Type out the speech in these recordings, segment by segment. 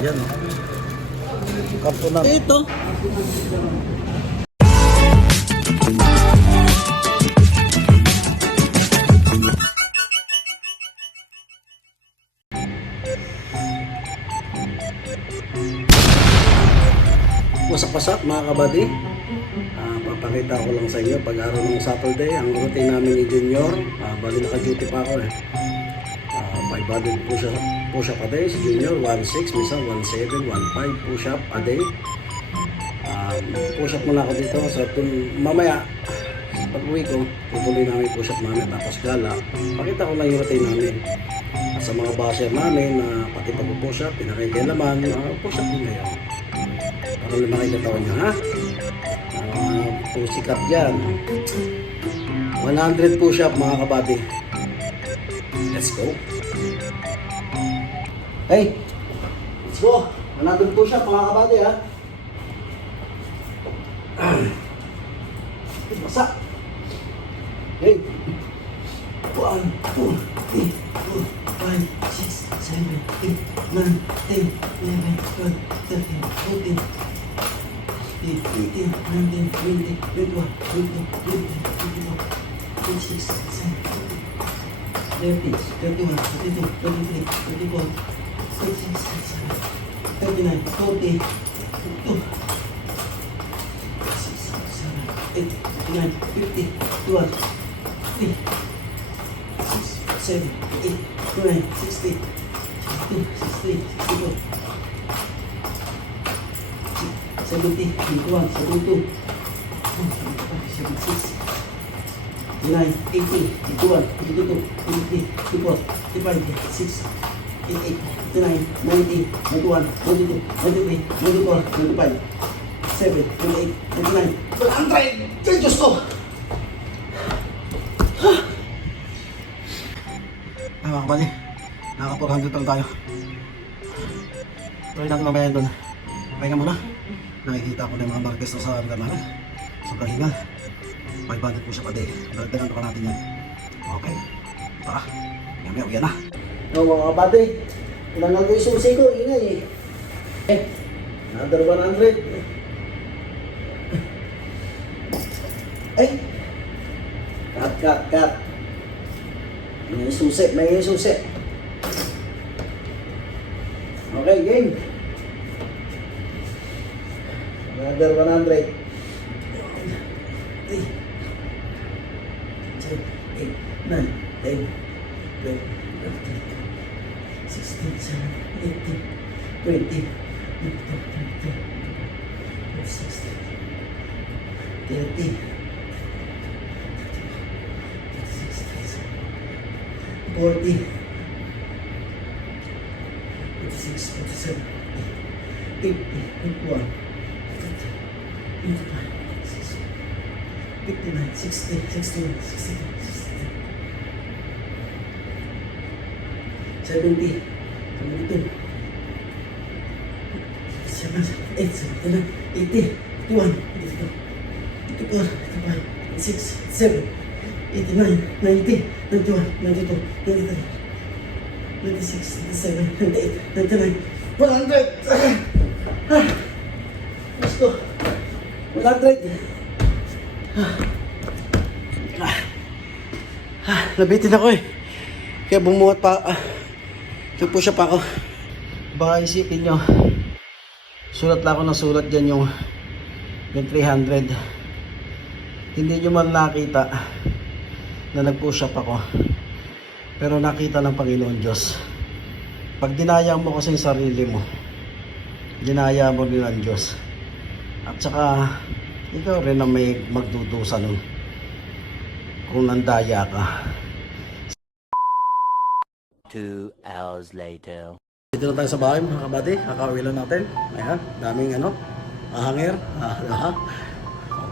Yan o. Kampo na. Ito. Wasak-wasak mga kabady. Papakita ko lang sa inyo pag araw ng Saturday ang routine namin ni Junior. Bali naka-duty pa ako eh. 500 push-up a day si Junior, 1.6, minsan 1.7, 1.5 push-up a day. Push-up muna ako dito so mamaya pag-uwi ko tutuloy namin push-up namin tapos gala. Pakita ko lang yung routine namin sa mga basher namin na pati pag-push-up, pinakikailaman, push-up din kayo para lumaki katawan nyo ha. Pusikat dyan 100 push-up mga kabady. Let's go. Hey, let's go. 100 push-up mga kabady ha. Basa. Hey. 1, 2, 3, 4, 5, 6, 7, 8, 9, 10, 11, 12, 13, 14, 18, 19, 20, 21, 22, 23, 24, 26, 27, 30, 31, 32, 33, 34, 36, 37, 39, 40, 42, 6, 7, 8, 9, 50, 12, 3, 6, 7, 8, 9, 60, 62, 63, 64, 70, 71, 72, 76, 9, 80, 81, 82, 83, 84, 85, 86, 88, 89, 90, 91, 92, 93, 94, 95, 7, 28, 29, 100! Ay, Diyos ko! Ay, mga kapali, nakaka-400 lang tayo. Tuloy natin mamaya doon. Pahinga muna. Nakikita ko na yung mga markes sa hanggang namin. Sobrang hingal. 500 po siya pa day. Dagdagan pa natin yan. Okay. Tara. Mamaya uyan na. No, mga kapatid. Tinanggal ko yung susi ko. Ingay eh. Another 100. Ay! Cut. May susi. Okay, game. Another 100. 3, 7, 8, 9, 10, 12, 13, 16, 17, 18, 20, 22, 23, 30, 40, 46, 47, 50, 51, 59, 60, 61, 62, 63, 70, 72, 78, 79, 80, 81, 82, 84, 85, 86, 87, 89, 90, 91, 92, 93, 96, 97, 98, 99, 100! Let's go! 100! Nabitin ako eh. Kaya bumuhat pa. Nagpush up ako. Baka isipin nyo, sulat lang ako ng sulat dyan yung 300. Hindi nyo man nakita na nag-push up ako. Pero nakita ng Panginoon Diyos. Pag dinaya mo kasi yung sarili mo, dinaya mo din ang Diyos. At saka ikaw rin na may magdudusa nun kung nandaya ka. 2 hours later. Dito na tayo sa bahay mga kabady. Kakauwi lang natin. Ayan, daming hangir.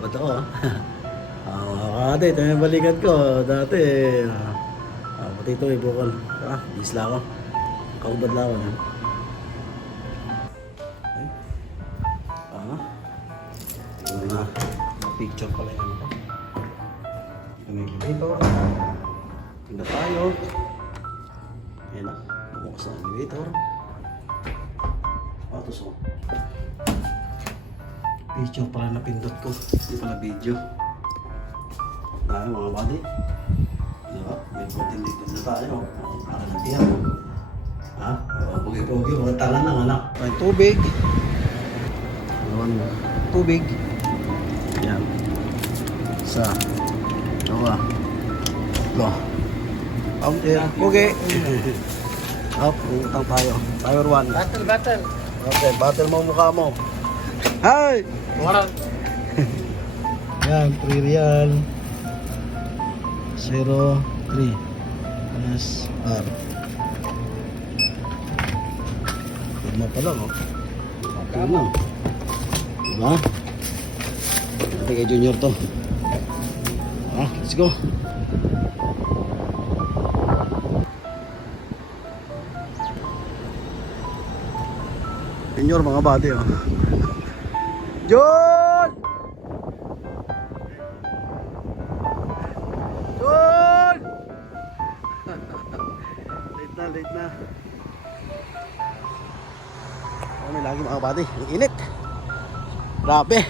Ba't ako mga kabady, ito yung balikat ko dati. Pati ito ibukol. Isla ko. Kaubad lang ako. Picture pala yan. Elevator. Tingnan tayo. Ayan na. Bumuksan ang elevator. sapatos oh. Picture pala napindot ko. Hindi pala video. Dahil mga buddy. Diba? May konting ligtas na tayo. Para natihan mo. Ha? Pugi-pugi. Mga tangan ng anak. May tubig. Tubig. Yan. Isa. Dalawa. Go. Pugi. Up, utang tayo. Timer 1. Battle. Okay, battle mo mukha mo. Hi! Warang. Yan, 3 real. 0, 3. Yes, R. Tignan pa lang, oh. Okay na. Diba? Ate kay Junior to. Let's go. Junior, mga body, oh. Jun! Jun! Late na. May lagi mga body. Ang init. Grabe.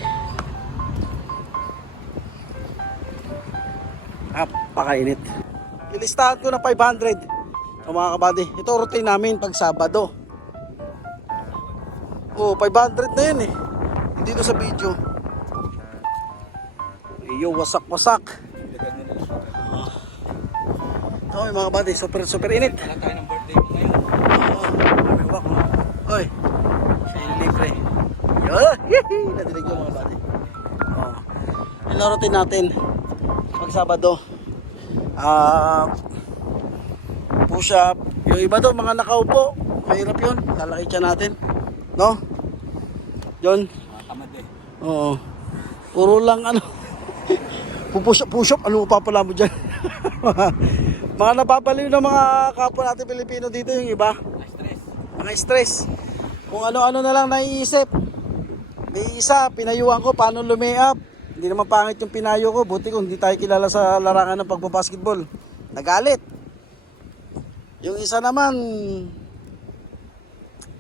Napakainit. Ilistahan ko na 500. O mga kabady. Ito routine namin pag Sabado. Oh, 500 na yun eh. Dito sa video. Iyo, wasak-wasak. Ito yung mga buddy, super init. Wala tayo ng birthday mo ngayon. May hubak mo. Oy, siya yung libre. Yun, nadilig yung mga buddy. Yung routine natin pag Sabado. Push up. Yung iba doon, mga nakaupo. Mahirap yun. Lalaki siya natin. No? John? Tamad eh. Oo. Puro lang ano. Push up. Ano papala mo dyan? Mga napapaliw ng mga kapwa natin Pilipino dito yung iba. Stress. Mga stress. Kung ano-ano na lang naiisip. May isa, pinayuhan ko paano lumi-up. Hindi naman pangit yung pinayo ko. Buti kung hindi tayo kilala sa larangan ng pagbabasketball. Nagalit. Yung isa naman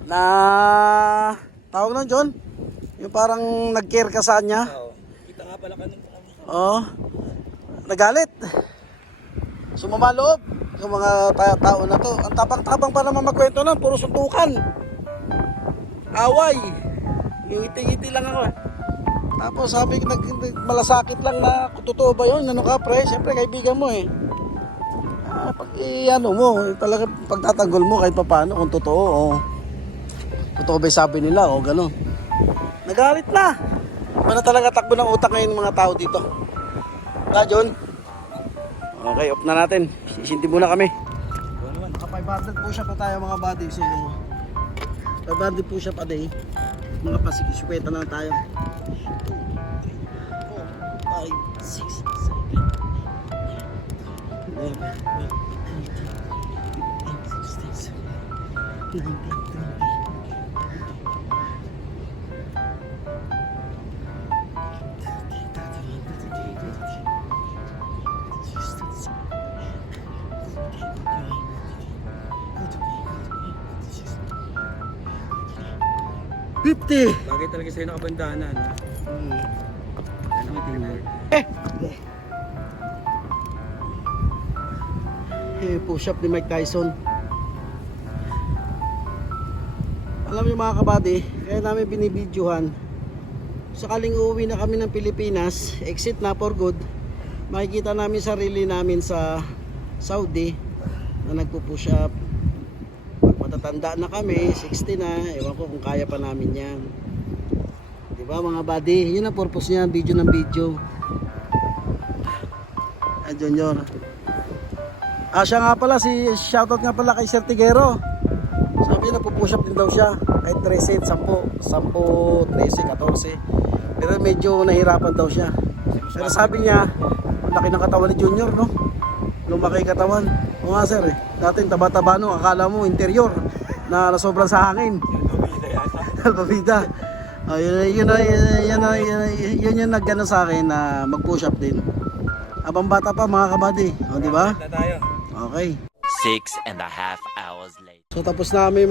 na tawag lang John, yung parang nag-care ka sa kanya. Oo. Kita nga pala kanina kami. Oo. Nagalit. Sumama loob yung mga tao na to. Ang tabang-tabang pa naman magkwento na, puro suntukan. Away. Yung ngiti-ngiti lang ako. Tapos sabi ko, malasakit lang na totoo ba yun? Ano ka pre? Siyempre kaibigan mo eh. Pag ano mo, talaga pagtatanggol mo kahit pa paano kung totoo o totoo ba sabi nila o gano'n. Nagalit na. Iba na talaga takbo ng utak ngayon ng mga tao dito. Ba, John? Okay, off na natin. Sisinti muna kami. Naka 500 push-up na tayo mga buddy. So, 500 push-up a day. Mga pasikisweta na tayo. 2, 3, 4, 5, 6, 7, 8, 9, 10, 11, 12, 13, 14, 15, 16, 50. Bagay talaga sa'yo nakabandana, no? Ano ang teamwork? Push up ni Mike Tyson. Alam niyo mga kabady, kaya namin binibidyohan. Sakaling uuwi na kami ng Pilipinas, exit na for good, makikita namin sarili namin sa Saudi na nagpo-push up. Matatanda na kami, 60 na, ewan ko kung kaya pa namin yan. Diba mga buddy, yun ang purpose niya, video ng video. Junior. Siya nga pala, shoutout nga pala kay Sir Tigero. Sabi na pupush up din daw siya, kahit 13, 10, 13, 14. Pero medyo nahirapan daw siya. Pero sabi niya, laki ng katawan ni Junior, no? Lumaki katawan. O nga sir, dati taba-taba no, akala mo interior na sobrang sa hangin. Albabida. Yun yung nagano sa akin na mag-push up din. Abang bata pa mga kabady, o di ba? Na tayo. Okay. 6.5 hours later. So tapos na kami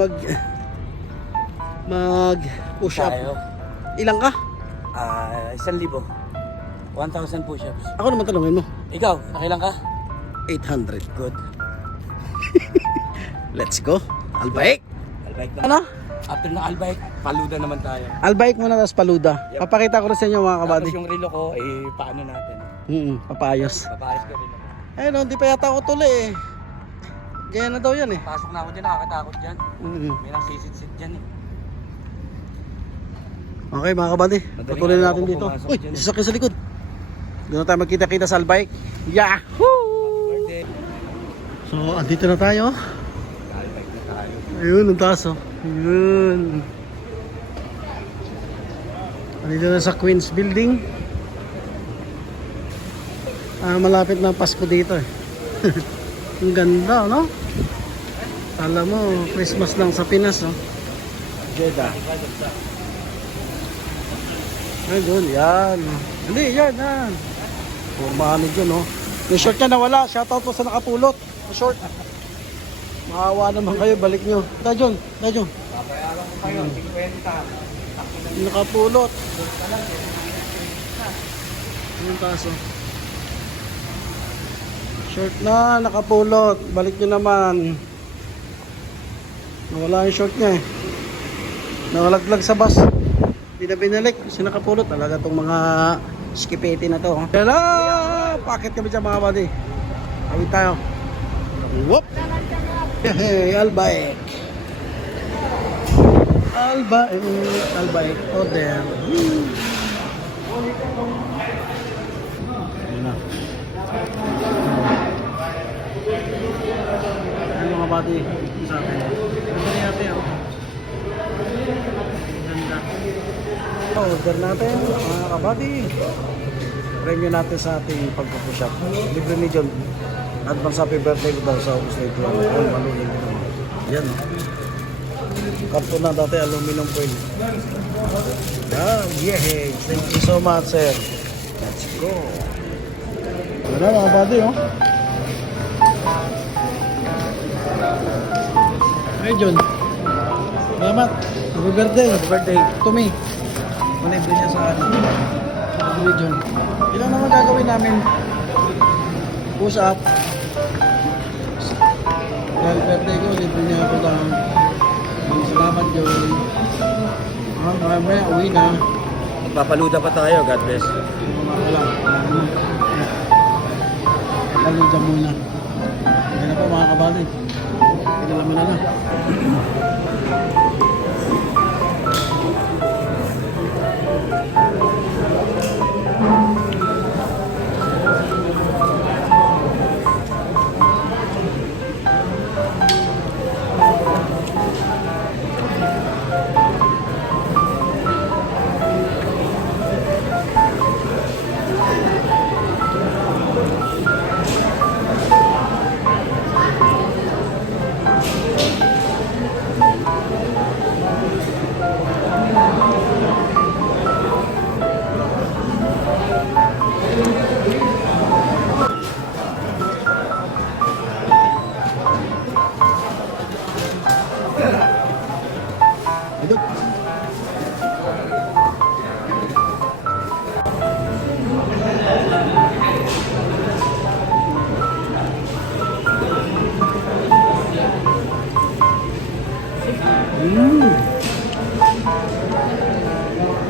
mag push up. Tayo. Ilang ka? 1,000. 1,000 push-ups. Ako naman tanungin mo. Ikaw, nakilang ka? 800. Good. Let's go. Albaik. Albike na. Ano? After ng albike, paluda naman tayo. Albaik muna tapos paluda. Yep. Papakita ko rin sa inyo mga kabady. Tapos yung relo ko, paano natin? Papayos. Papaayos ko rin ako. Ayun no, hindi pa yata ako tuloy eh. Gaya na daw yan eh. Pasok na ako dyan, nakakatakot dyan. Mm-mm. May nang sisit-sit dyan eh. Okay mga kabady, Madaling patuloy na araw natin ako dito. pumasok Uy, dyan eh. sasakyan sa likod. Doon na tayo magkita-kita sa Albike. Yahoo! Birthday. So, andito na tayo. Albike na tayo. Ayun, ang taas oh. Ayun. Andito na sa Queen's Building. Malapit na ang Pasko dito eh. Ang ganda, no? Alam mo, Christmas lang sa Pinas, oh. Jeddah. Ay, doon, yan. Hindi, yan. Pumanid yun, no? Yung short niya nawala. Shoutout po sa nakapulot. Yung short. Maawa naman kayo, balik nyo. Tajon. Papayaran ko kayo, 50. Yung nakapulot. Yung kaso. Short na, nakapulot. Balik nyo naman. Nawala yung short niya eh. Nawalaglag sa bus. Hindi na binalik. Kasi nakapulot talaga itong mga skipete na to. Hello! Pakit kami dyan mga buddy. Awit tayo. Whoop! Hey, Albaik. Albaik. Order. Ayan na. Ayan mga buddy. Sa akin. Ganda natin oh. Ganda. Order natin mga kabady. Premium natin sa ating pagpupush up. Libre ni John. Advance happy birthday ko daw sa August 21. Yan. Karton na dati aluminum foil. Yeah. Thank you so much sir. Let's go. Wala mga kabady oh. Hey John. Salamat. Happy birthday. Happy birthday to me. Malibre niya sa akin. Happy John. Ilan naman gagawin namin? Push up. Dahil birthday ko, libre niya ako down. Salamat John. Mamaya uwi na. Magpapaluda pa tayo, God bless. Wala. Paluda muna. Yan na po mga kabali. Pinala mo na na. Hidup.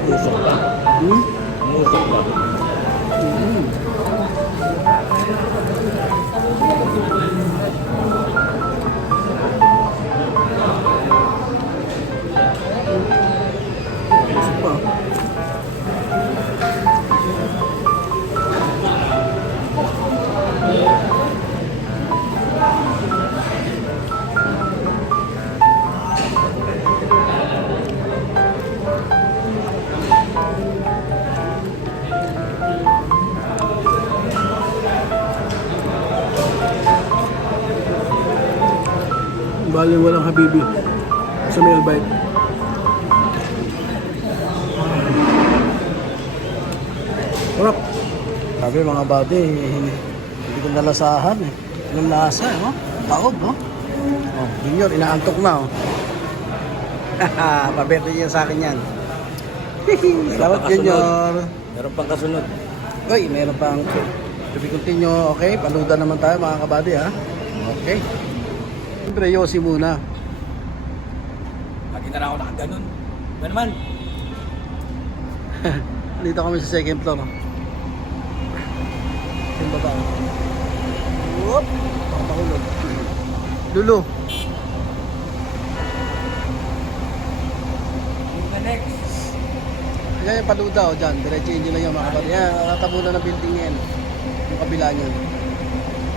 Musok pa. Musok pa. Bali walang habibi sa may Albay. Sarap. Sabi mga buddy, hindi ko nalasahan eh. Yung lasa, no? Taog, no? Oh, Junior, inaantok na, oh. Paberte niya sa akin yan. Salamat Junior. Meron pang kasunod. Uy, meron pang to be continue. Okay, paluda naman tayo mga kabady ha. Okay. Siyempre, Yossi muna. Nakita na ako nakaganon. Ba naman? Dito kami sa second floor. Yung baba. Whoop! Pakahulog. Lulu. The next. Yan yung paluda o dyan. Diretso yun lang yung mga kabady. Yan, natabunan ng building yan. Yung kabila niyan.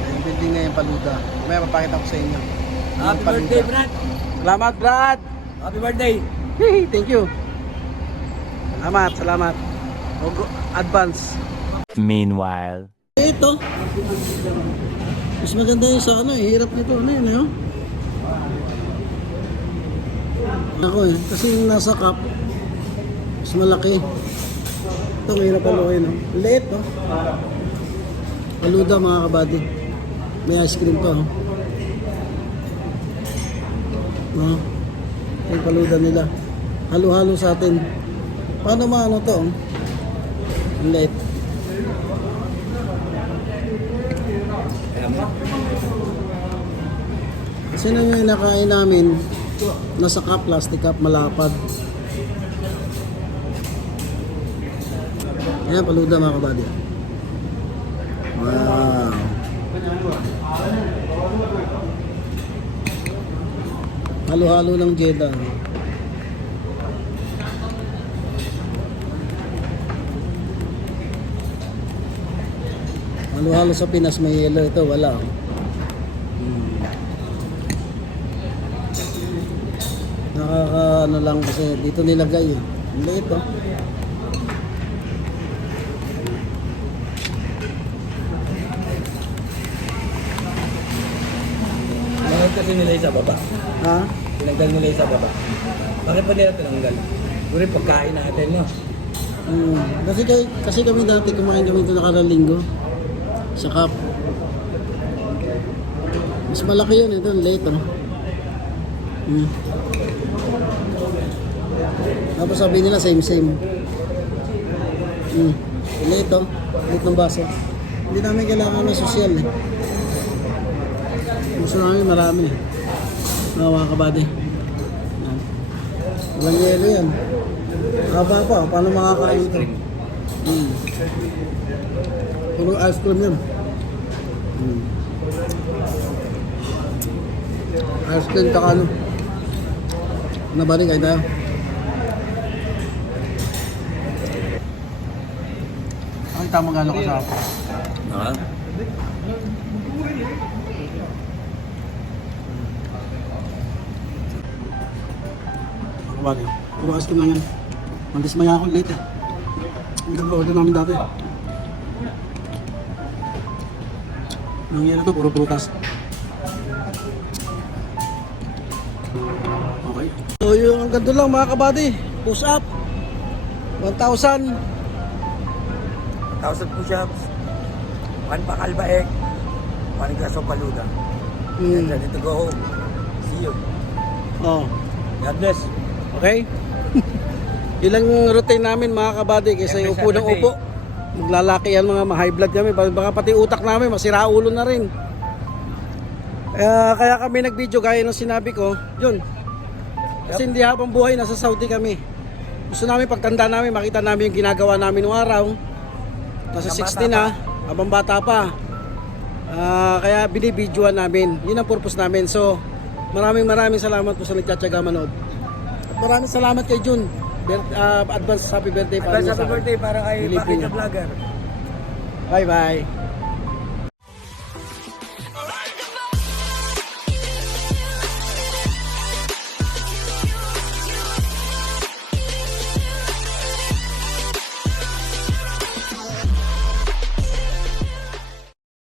Yung building na yung paluda. May mapakita ko sa inyo. Yung Happy paluda. birthday, Brad! Salamat, Brad! Happy birthday! Thank you. Salamat, salamat. Advance. Meanwhile. Ito. Mas maganda yung sa ano eh. Hirap nito. Ano yun eh. Ako eh. Kasi yung nasa cup. Mas malaki. Ito mahirap paluin. No? Late no? Paluda mga kabady. May ice cream pa. No? No? Yung paluda nila. Halo-halo sa atin. Paano maano to? Late. Kasi nang yung nakain namin, nasa cup, plastic cup, malapad. Ayan, paluda mga kabady. Wow. Halo-halo ng Jeddah. Halo-halo sa Pinas may yellow. Ito wala. Nakaka ano lang kasi dito nilagay. Ang liit oh. Bakit kasi nila sa baba? Ha? Tinanggal nila sa baba. Bakit pa nila tinanggal? Puro pagkain natin, no? Kasi kami dati kumain kami ito nakaraang linggo sa cup. Mas malaki yun ito, late oh. Tapos sabi nila same. Late oh, late ng baso. Hindi namin kailangan ng social eh. Gusto namin marami eh. Mga kabady. Walang yelo yan. Haba pa, paano makakain ito? Puro ice cream yan. Ice cream taka ano. Nabalik kayo tayo. Ay, tamang galo ka sa ako. Ha? Kabady. Puro ice cream lang yan. Mandismaya ako late eh. Ang ganda-order namin dati. Nangyari ito, puro prutas. Okay. So yung ang ganda lang mga kabady. Push up. 1,000. 1,000 push-ups. 1 pakalba egg. 1 glass of paluda. And ready to go home. See you. Oh. God bless. Okay? Ilang routine namin mga kabady kaysa yung upo ng upo. Maglalaki yan mga high blood kami. Baka pati utak namin masira ulo na rin. Kaya kami nag-video gaya ng sinabi ko. Yun. Kasi hindi habang buhay nasa Saudi kami. Gusto namin pagtanda namin makita namin yung ginagawa namin noong araw. Nasa 60 na. Habang bata pa. Kaya binibidyoan namin. Yun ang purpose namin. So maraming salamat po sa nagtsatsaga manood. At maraming salamat kay Jun. Advance happy birthday para Advance sa happy birthday para kay Nilipin Paki the niya. Vlogger. Bye bye.